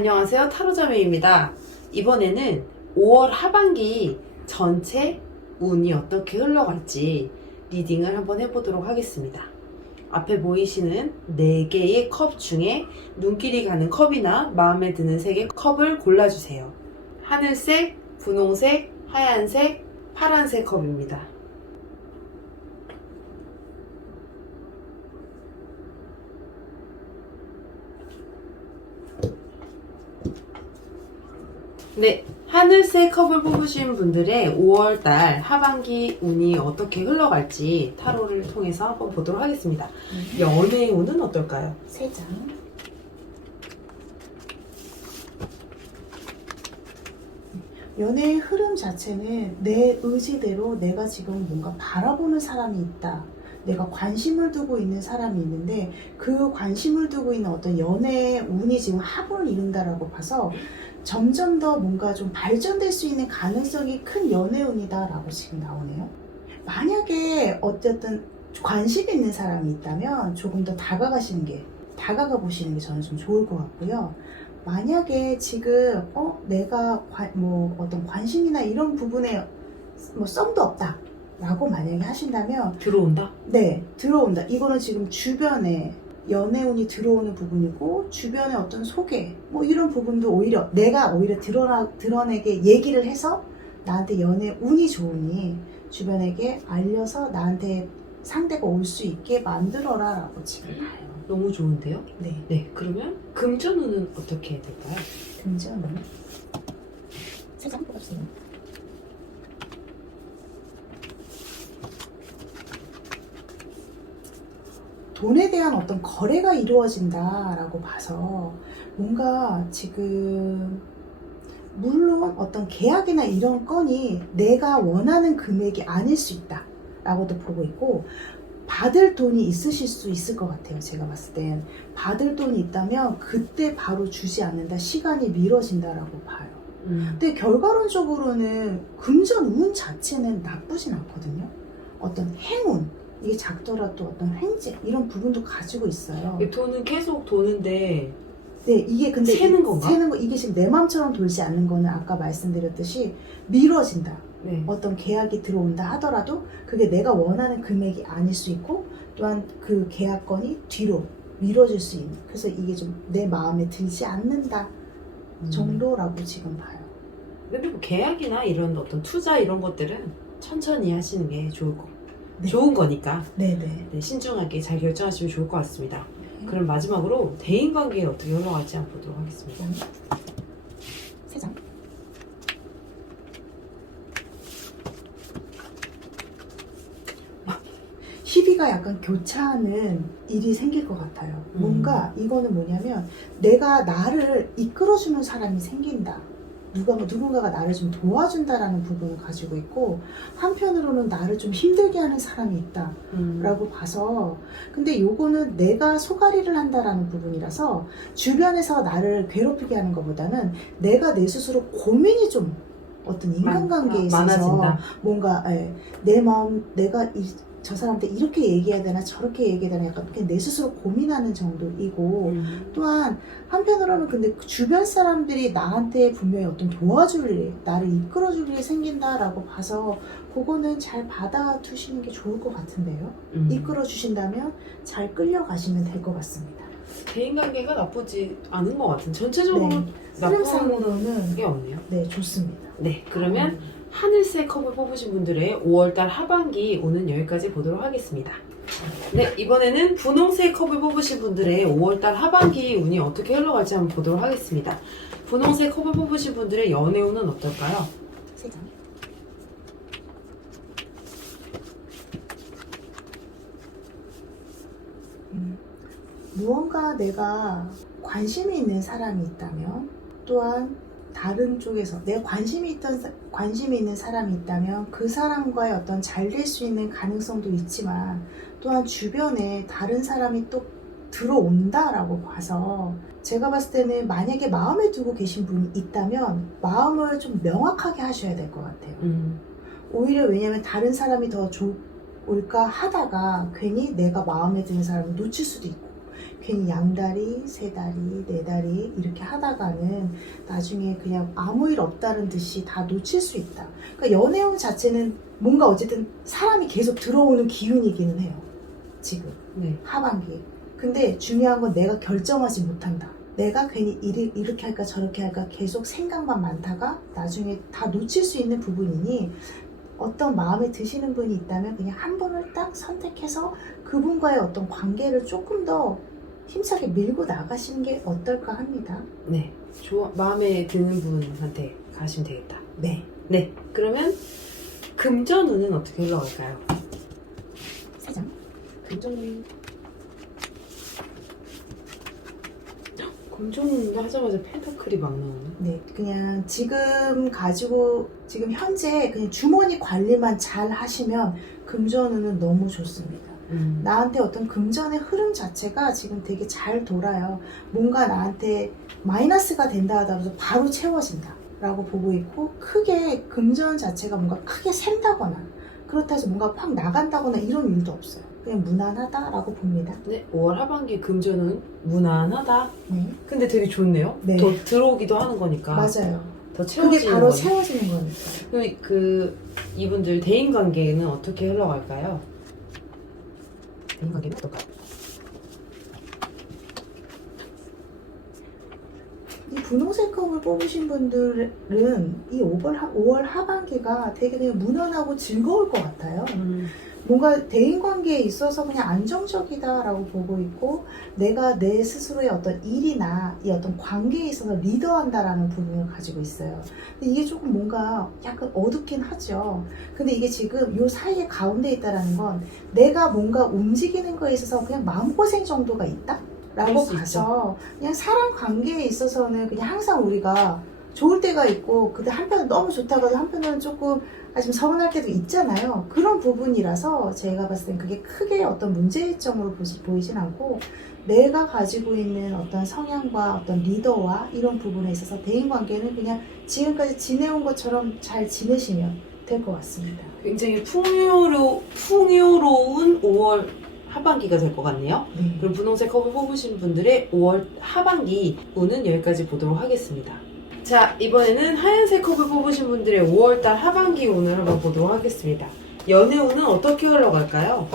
안녕하세요, 타로자매입니다. 이번에는 5월 하반기 전체 운이 어떻게 흘러갈지 리딩을 한번 해보도록 하겠습니다. 앞에 보이시는 4개의 컵 중에 눈길이 가는 컵이나 마음에 드는 색의 컵을 골라주세요. 하늘색, 분홍색, 하얀색, 파란색 컵입니다. 네, 하늘색 컵을 뽑으신 분들의 5월달 하반기 운이 어떻게 흘러갈지 타로를 통해서 한번 보도록 하겠습니다. 연애의 운은 어떨까요? 3장. 연애의 흐름 자체는 내 의지대로 내가 지금 뭔가 바라보는 사람이 있다. 내가 관심을 두고 있는 사람이 있는데 그 관심을 두고 있는 어떤 연애의 운이 지금 합을 이룬다라고 봐서 점점 더 뭔가 좀 발전될 수 있는 가능성이 큰 연애운이다라고 지금 나오네요. 만약에 어쨌든 관심 있는 사람이 있다면 조금 더 다가가 보시는 게 저는 좀 좋을 것 같고요. 만약에 지금 내가 어떤 관심이나 이런 부분에 썸도 없다 라고 만약에 하신다면 들어온다? 네, 들어온다. 이거는 지금 주변에 연애운이 들어오는 부분이고 주변의 어떤 소개 이런 부분도 오히려 내가 드러내게 얘기를 해서 나한테 연애운이 좋으니 주변에게 알려서 나한테 상대가 올 수 있게 만들어라 라고 지금 봐요. 너무 좋은데요? 네. 네, 그러면 금전운은 어떻게 될까요? 금전운 3장 뽑아주세요. 돈에 대한 어떤 거래가 이루어진다라고 봐서 뭔가 지금 물론 어떤 계약이나 이런 건이 내가 원하는 금액이 아닐 수 있다 라고도 보고 있고 받을 돈이 있으실 수 있을 것 같아요. 제가 봤을 땐 받을 돈이 있다면 그때 바로 주지 않는다, 시간이 미뤄진다라고 봐요. 근데 결과론적으로는 금전 운 자체는 나쁘진 않거든요. 어떤 행운, 이게 작더라도 어떤 횡재 이런 부분도 가지고 있어요. 돈은 계속 도는데 네, 이게 근데 새는 건가? 새는 거 이게 지금 내 마음처럼 돌지 않는 거는 아까 말씀드렸듯이 미뤄진다. 네. 어떤 계약이 들어온다 하더라도 그게 내가 원하는 금액이 아닐 수 있고 또한 그 계약건이 뒤로 미뤄질 수 있는, 그래서 이게 좀 내 마음에 들지 않는다 정도라고 지금 봐요. 근데 뭐 계약이나 이런 어떤 투자 이런 것들은 천천히 하시는 게 좋을 거. 네. 좋은 거니까 네네. 네, 신중하게 잘 결정하시면 좋을 것 같습니다. 그럼 마지막으로 대인관계에 어떻게 흘러갈지 한번 보도록 하겠습니다. 3장. 희비가 약간 교차하는 일이 생길 것 같아요. 뭔가 이거는 뭐냐면 내가 나를 이끌어주는 사람이 생긴다. 누군가가 나를 좀 도와준다라는 부분을 가지고 있고 한편으로는 나를 좀 힘들게 하는 사람이 있다 라고 봐서, 근데 요거는 내가 소가리를 한다라는 부분이라서 주변에서 나를 괴롭히게 하는 것보다는 내가 내 스스로 고민이 좀 어떤 인간관계에 있어서 많아진다. 뭔가 내 마음, 내가 저 사람한테 이렇게 얘기해야 되나 저렇게 얘기해야 되나 약간 그냥 내 스스로 고민하는 정도이고 또한 한편으로는 근데 주변 사람들이 나한테 분명히 어떤 도와줄 일, 나를 이끌어줄 일이 생긴다라고 봐서 그거는 잘 받아두시는 게 좋을 것 같은데요. 이끌어 주신다면 잘 끌려가시면 될 것 같습니다. 대인관계가 나쁘지 않은 것 같은, 전체적으로 네. 나쁜 흐름상으로는 게 없네요. 네, 좋습니다. 네, 그러면 하늘색 컵을 뽑으신 분들의 5월달 하반기 운은 여기까지 보도록 하겠습니다. 네, 이번에는 분홍색 컵을 뽑으신 분들의 5월달 하반기 운이 어떻게 흘러갈지 한번 보도록 하겠습니다. 분홍색 컵을 뽑으신 분들의 연애 운은 어떨까요? 3장. 무언가 내가 관심이 있는 사람이 있다면 또한 다른 쪽에서 내 관심이 있는 사람이 있다면 그 사람과의 어떤 잘 될 수 있는 가능성도 있지만 또한 주변에 다른 사람이 또 들어온다라고 봐서 제가 봤을 때는 만약에 마음에 두고 계신 분이 있다면 마음을 좀 명확하게 하셔야 될 것 같아요. 오히려 왜냐면 다른 사람이 더 좋을까 하다가 괜히 내가 마음에 드는 사람을 놓칠 수도 있고 괜히 양다리, 세다리, 네다리 이렇게 하다가는 나중에 그냥 아무 일 없다는 듯이 다 놓칠 수 있다. 그러니까 연애운 자체는 뭔가 어쨌든 사람이 계속 들어오는 기운이기는 해요. 지금 네. 하반기. 근데 중요한 건 내가 결정하지 못한다. 내가 괜히 이렇게 할까 저렇게 할까 계속 생각만 많다가 나중에 다 놓칠 수 있는 부분이니 어떤 마음에 드시는 분이 있다면 그냥 한 분을 딱 선택해서 그분과의 어떤 관계를 조금 더 힘차게 밀고 나가시는 게 어떨까 합니다. 네. 마음에 드는 분한테 가시면 되겠다. 네. 네. 그러면 금전운은 어떻게 흘러갈까요? 3장. 금전운. 금전운 하자마자 펜타클이 막 나오네. 네, 그냥 지금 현재 그냥 주머니 관리만 잘 하시면 금전운은 너무 좋습니다. 나한테 어떤 금전의 흐름 자체가 지금 되게 잘 돌아요. 뭔가 나한테 마이너스가 된다 하더라도 바로 채워진다 라고 보고 있고, 크게 금전 자체가 뭔가 크게 샌다거나 그렇다 해서 뭔가 확 나간다거나 이런 일도 없어요. 그냥 무난하다라고 봅니다. 네. 5월 하반기 금전운 무난하다. 네, 근데 되게 좋네요. 네. 더 들어오기도 하는 거니까. 맞아요. 더 채워지는 그게 바로 거네. 채워지는 거니까. 이분들 대인 관계는 어떻게 흘러갈까요? 대인 관계는 어떨까요? 이 분홍색 컵을 뽑으신 분들은 이 5월 하반기가 되게 그냥 무난하고 즐거울 것 같아요. 뭔가 대인관계에 있어서 그냥 안정적이다라고 보고 있고, 내가 내 스스로의 어떤 일이나 이 어떤 관계에 있어서 리더한다라는 부분을 가지고 있어요. 근데 이게 조금 뭔가 약간 어둡긴 하죠. 근데 이게 지금 요 사이에 가운데 있다라는 건 내가 뭔가 움직이는 거에 있어서 그냥 마음고생 정도가 있다? 라고 봐서 그냥 사람 관계에 있어서는 그냥 항상 우리가 좋을 때가 있고, 근데 한편은 너무 좋다가도 한편은 조금 좀 서운할 때도 있잖아요. 그런 부분이라서 제가 봤을 땐 그게 크게 어떤 문제점으로 보이진 않고, 내가 가지고 있는 어떤 성향과 어떤 리더와 이런 부분에 있어서 대인관계는 그냥 지금까지 지내온 것처럼 잘 지내시면 될 것 같습니다. 굉장히 풍요로운 5월 하반기가 될 것 같네요. 네. 그럼 분홍색 컵을 뽑으신 분들의 5월 하반기 운은 여기까지 보도록 하겠습니다. 자, 이번에는 하얀색 컵을 뽑으신 분들의 5월달 하반기 운을 한번 보도록 하겠습니다. 연애 운은 어떻게 흘러갈까요?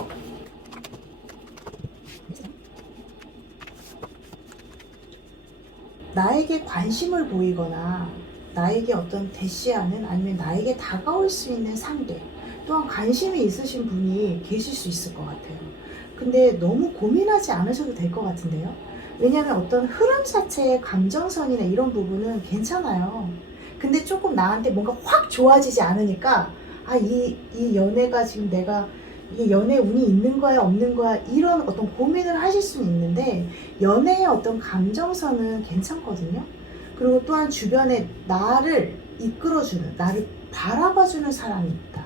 나에게 관심을 보이거나 나에게 어떤 대시하는, 아니면 나에게 다가올 수 있는 상대, 또한 관심이 있으신 분이 계실 수 있을 것 같아요. 근데 너무 고민하지 않으셔도 될 것 같은데요. 왜냐하면 어떤 흐름 자체의 감정선이나 이런 부분은 괜찮아요. 근데 조금 나한테 뭔가 확 좋아지지 않으니까 이 연애가 지금 내가 이게 연애 운이 있는 거야 없는 거야 이런 어떤 고민을 하실 수는 있는데, 연애의 어떤 감정선은 괜찮거든요. 그리고 또한 주변에 나를 이끌어주는, 나를 바라봐주는 사람이 있다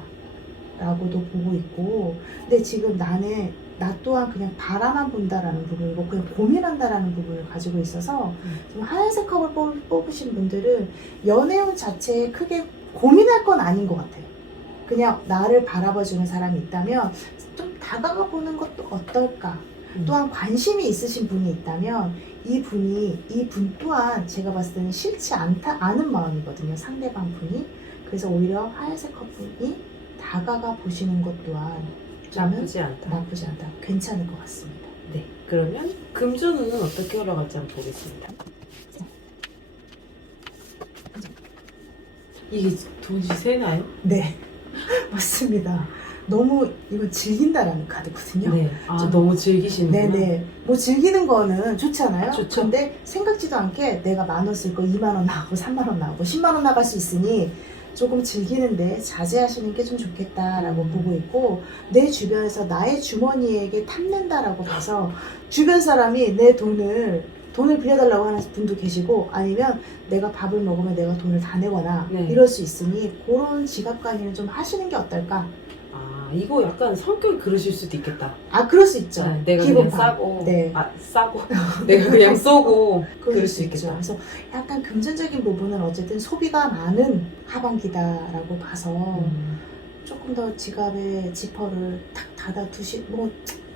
라고도 보고 있고, 근데 지금 나 또한 그냥 바라만 본다라는 부분이고 그냥 고민한다라는 부분을 가지고 있어서 지금 하얀색 컵을 뽑으신 분들은 연애운 자체에 크게 고민할 건 아닌 것 같아요. 그냥 나를 바라봐주는 사람이 있다면 좀 다가가 보는 것도 어떨까. 또한 관심이 있으신 분이 있다면 이 분 또한 제가 봤을 때는 싫지 않은 마음이거든요, 상대방 분이. 그래서 오히려 하얀색 컵분이 다가가 보시는 것 또한 나쁘지 않다. 나쁘지 않다. 괜찮을 것 같습니다. 네, 그러면 금전운은 어떻게 흘러갈지 한번 보겠습니다. 이게 돈이 세나요? 네, 맞습니다. 너무 이거 즐긴다라는 카드거든요. 네, 너무 즐기시는구나. 네네. 뭐 즐기는 거는 좋잖아요. 좋죠. 근데 생각지도 않게 내가 10,000원 쓸 거 20,000원 나가고 30,000원 나가고 100,000원 나갈 수 있으니 조금 즐기는데 자제하시는 게 좀 좋겠다라고 보고 있고, 내 주변에서 나의 주머니에게 탐낸다라고 봐서 주변 사람이 내 돈을 빌려달라고 하는 분도 계시고, 아니면 내가 밥을 먹으면 내가 돈을 다 내거나 네. 이럴 수 있으니 그런 지갑 관리는 좀 하시는 게 어떨까. 이거 약간 성격이 그러실 수도 있겠다. 그럴 수 있죠. 네, 내가 기본 그냥 밥. 싸고, 네. 싸고, 내가 그냥 쏘고, 그럴 수 있죠. 있겠다. 그래서 약간 금전적인 부분은 어쨌든 소비가 많은 하반기다라고 봐서 조금 더 지갑에 지퍼를 탁 닫아두시,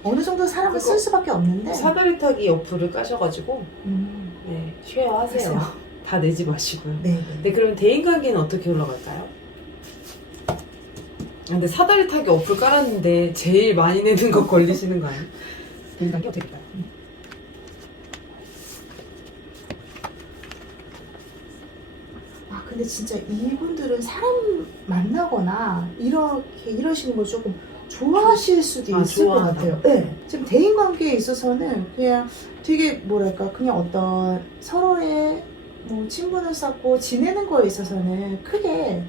어느 정도 사람을 그거- 쓸 수밖에 없는데. 사다리 타기 어플을 까셔가지고 네, 쉐어하세요. 하세요. 다 내지 마시고요. 네. 네, 그러면 대인관계는 어떻게 흘러갈까요? 근데 사다리 타기 어플 깔았는데 제일 많이 내는 거 걸리시는 거 아니에요? 대인관계 어떻게 될까요? 아, 근데 진짜 이분들은 사람 만나거나 이렇게 이러시는 걸 조금 좋아하실 수도 아, 있을 것 좋아한다. 같아요. 네. 지금 대인관계에 있어서는 그냥 되게 뭐랄까 그냥 어떤 서로의 뭐 친분을 쌓고 지내는 거에 있어서는 크게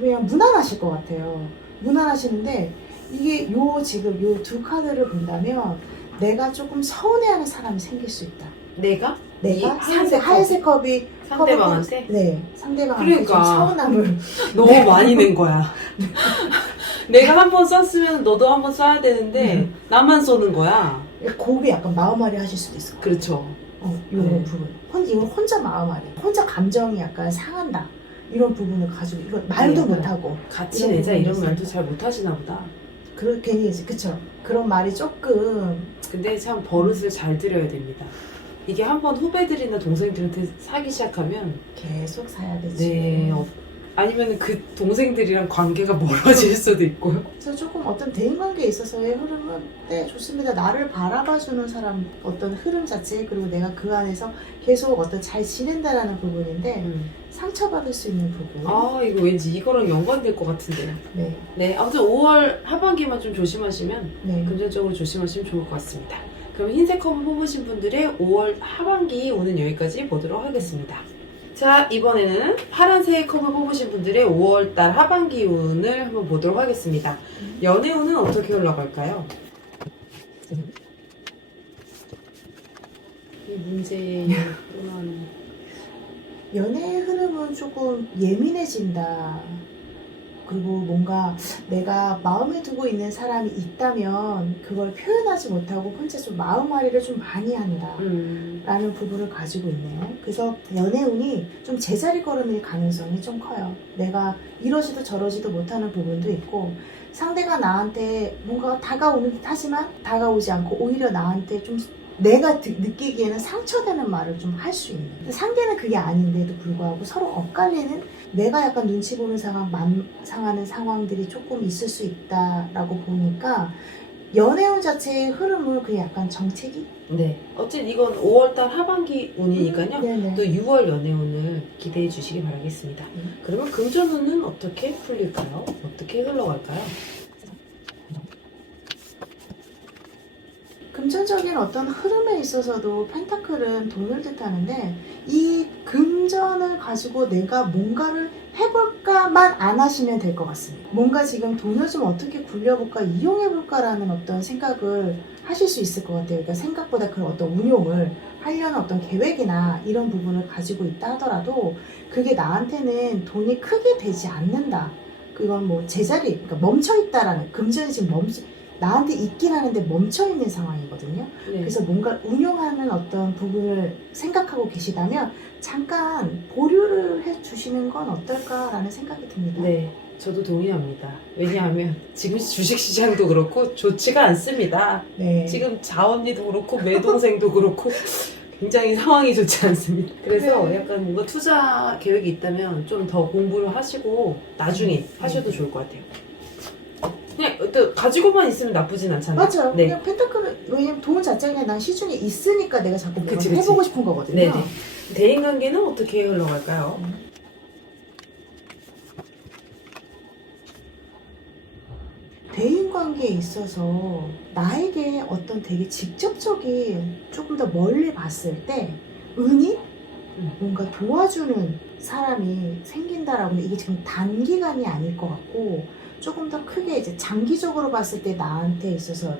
그냥 무난하실 것 같아요. 무난하시는데 이게 지금 요 두 카드를 본다면 내가 조금 서운해하는 사람이 생길 수 있다. 내가? 내가 이 하얀색 하얀색 컵이 상대방한테? 네, 상대방한테 좀 그러니까. 서운함을 너무 많이 낸 거야. 내가 한 번 썼으면 너도 한 번 써야 되는데 나만 쏘는 거야. 곱이 약간 마음앓이 하실 수도 있을 것 같아요. 그렇죠. 이런 네. 부분. 이건 혼자 마음앓이, 혼자 감정이 약간 상한다. 이런 부분을 가지고 이거 말도 네. 못하고 같이 이런 내자 이런 부분이 말도 있어요. 잘 못하시나 보다. 괜히 이제 그쵸. 그런 말이 조금 근데 참 버릇을 잘 들여야 됩니다. 이게 한번 후배들이나 동생들한테 사기 시작하면 계속 사야 되지. 네, 아니면 그 동생들이랑 관계가 멀어질 수도 있고요. 그래서 조금 어떤 대인관계에 있어서의 흐름은 네 좋습니다. 나를 바라봐주는 사람 어떤 흐름 자체 그리고 내가 그 안에서 계속 어떤 잘 지낸다라는 부분인데 상처받을 수 있는 부분. 아 이거 왠지 이거랑 연관될 것 같은데. 네, 네, 아무튼 5월 하반기만 좀 조심하시면 네. 금전적으로 조심하시면 좋을 것 같습니다. 그럼 흰색 컵을 뽑으신 분들의 5월 하반기 오는 여기까지 보도록 하겠습니다. 자, 이번에는 파란색 컵을 뽑으신 분들의 5월달 하반기 운을 한번 보도록 하겠습니다. 연애 운은 어떻게 흘러갈까요? 이 문제의 그런 연애의 흐름은 조금 예민해진다. 그리고 뭔가 내가 마음에 두고 있는 사람이 있다면 그걸 표현하지 못하고 혼자 좀 마음앓이를 좀 많이 한다. 라는 부분을 가지고 있네요. 그래서 연애운이 좀 제자리 걸음일 가능성이 좀 커요. 내가 이러지도 저러지도 못하는 부분도 있고 상대가 나한테 뭔가 다가오는 듯 하지만 다가오지 않고 오히려 나한테 좀 내가 느끼기에는 상처되는 말을 좀 할 수 있는. 상대는 그게 아닌데도 불구하고 서로 엇갈리는 내가 약간 눈치 보는 상황, 맘 상하는 상황들이 조금 있을 수 있다라고 보니까 연애운 자체의 흐름은 그게 약간 정체기? 네. 어쨌든 이건 5월달 하반기 운이니까요. 네네. 또 6월 연애 운을 기대해 주시기 바라겠습니다. 그러면 금전 운은 어떻게 풀릴까요? 어떻게 흘러갈까요? 금전적인 어떤 흐름에 있어서도 펜타클은 돈을 뜻하는데 이 금전을 가지고 내가 뭔가를 해볼까만 안 하시면 될 것 같습니다. 뭔가 지금 돈을 좀 어떻게 굴려볼까 이용해볼까라는 어떤 생각을 하실 수 있을 것 같아요. 그러니까 생각보다 그런 어떤 운용을 하려는 어떤 계획이나 이런 부분을 가지고 있다 하더라도 그게 나한테는 돈이 크게 되지 않는다. 그건 뭐 제자리, 그러니까 멈춰있다라는 금전이 지금 나한테 있긴 하는데 멈춰있는 상황이거든요. 네. 그래서 뭔가 운용하는 어떤 부분을 생각하고 계시다면 잠깐 보류를 해주시는 건 어떨까라는 생각이 듭니다. 네, 저도 동의합니다. 왜냐하면 지금 주식시장도 그렇고 좋지가 않습니다. 네. 지금 자언니도 그렇고 매동생도 그렇고 굉장히 상황이 좋지 않습니다. 그래서 네. 약간 뭔가 투자 계획이 있다면 좀 더 공부를 하시고 나중에 하셔도 좋을 것 같아요. 그냥 또 가지고만 있으면 나쁘진 않잖아요. 맞아요. 네. 그냥 펜타클은 왜냐면 돈 자체가 그냥 난 시중에 있으니까 내가 자꾸 뭔가 그치, 그치. 해보고 싶은 거거든요. 네네. 대인관계는 어떻게 흘러갈까요? 대인관계에 있어서 나에게 어떤 되게 직접적인 조금 더 멀리 봤을 때 은인? 뭔가 도와주는 사람이 생긴다라고 하는데 이게 지금 단기간이 아닐 것 같고 조금 더 크게 이제 장기적으로 봤을 때 나한테 있어서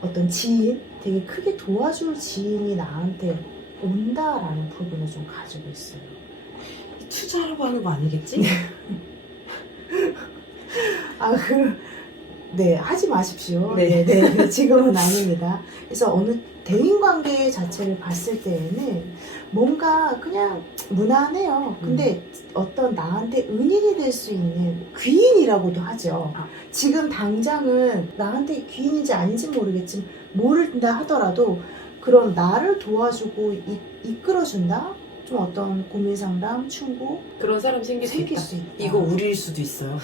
어떤 지인? 되게 크게 도와줄 지인이 나한테 온다라는 부분을 좀 가지고 있어요. 투자하라고 하는 거 아니겠지? 아, 네, 하지 마십시오. 네. 네, 지금은 아닙니다. 그래서 어느 대인관계 자체를 봤을 때에는 뭔가 그냥 무난해요. 근데 어떤 나한테 은인이 될 수 있는 귀인이라고도 하죠. 아. 지금 당장은 나한테 귀인인지 아닌지 모르겠지만 모른다 하더라도 그런 나를 도와주고 이끌어준다? 좀 어떤 고민 상담, 충고 그런 사람 생길 수 생길 있다. 수 있다. 이거 우리일 수도 있어요.